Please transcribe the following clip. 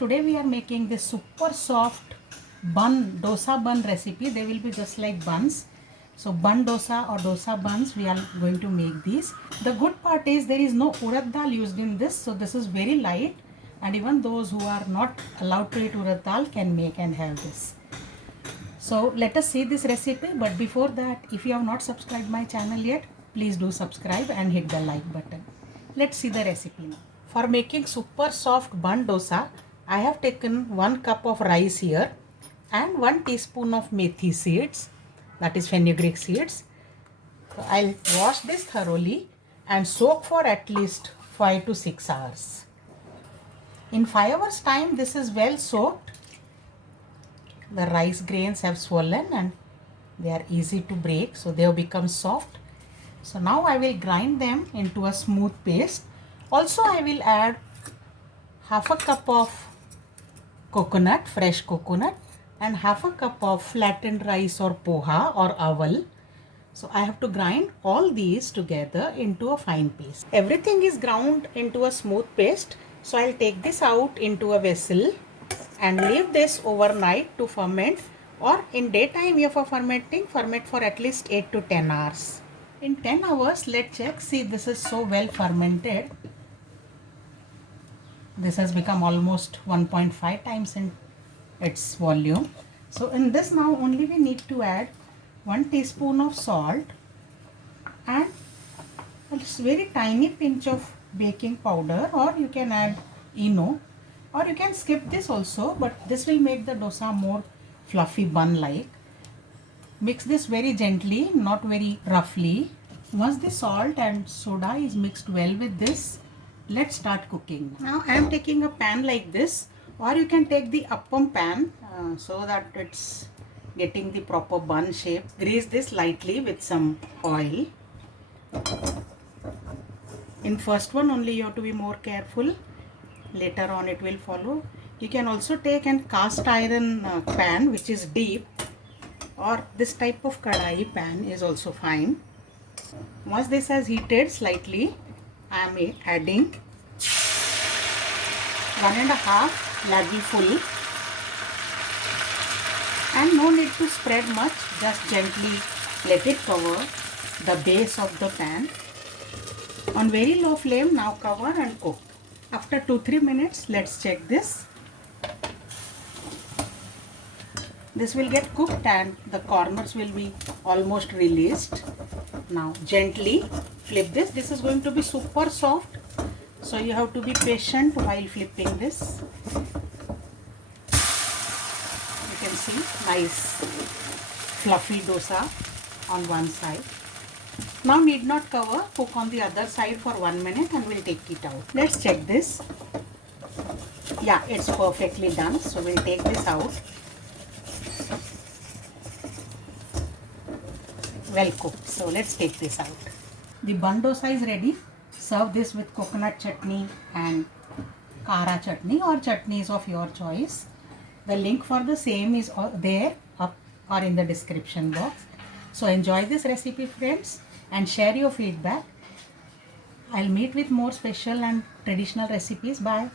today we are making this super soft bun dosa bun recipe. They will be just like buns. So bun dosa or dosa buns, we are going to make these. The good part is there is no urad dal used in this, so this is very light, and even those who are not allowed to eat urad dal can make and have this. So let us see this recipe, but before that, if you have not subscribed my channel yet, please do subscribe and hit the like button. Let's see the recipe now. For making super soft bun dosa, I have taken 1 cup of rice here and 1 teaspoon of methi seeds, that is fenugreek seeds. So I'll wash this thoroughly and soak for at least 5 to 6 hours. In 5 hours time, this is well soaked. The rice grains have swollen and they are easy to break, so they have become soft. So now I will grind them into a smooth paste. Also I will add half a cup of coconut, fresh coconut, and half a cup of flattened rice or poha or aval. So I have to grind all these together into a fine paste. Everything is ground into a smooth paste. So I'll take this out into a vessel and leave this overnight to ferment, or in daytime if you are fermenting, ferment for at least 8 to 10 hours. In 10 hours, let's check. See, this is so well fermented. This has become almost 1.5 times in its volume. So in this now only we need to add 1 teaspoon of salt and a very tiny pinch of baking powder, or you can add ENO, or you can skip this also, but this will make the dosa more fluffy bun like. Mix this very gently, not very roughly. Once the salt and soda is mixed well with this, let's start cooking. Now I am taking a pan like this, or you can take the appam pan so that it's getting the proper bun shape. Grease this lightly with some oil. In first one only you have to be more careful. Later on it will follow. You can also take an cast iron pan which is deep, or this type of kadai pan is also fine. Once this has heated slightly, I am adding 1.5 ladle full, and no need to spread much, just gently let it cover the base of the pan. On very low flame, now cover and cook. After 2-3 minutes, let's check this. This will get cooked and the corners will be almost released. Now gently flip this. This is going to be super soft, so you have to be patient while flipping this. You can see nice fluffy dosa on one side. Now need not cover, cook on the other side for 1 minute and we'll take it out. Let's check this. Yeah, it's perfectly done. So we'll take this out. Well cooked. So let's take this out. The bun dosa is ready. Serve this with coconut chutney and kara chutney or chutneys of your choice. The link for the same is there up or in the description box. So enjoy this recipe, friends, and share your feedback. I'll meet with more special and traditional recipes. Bye.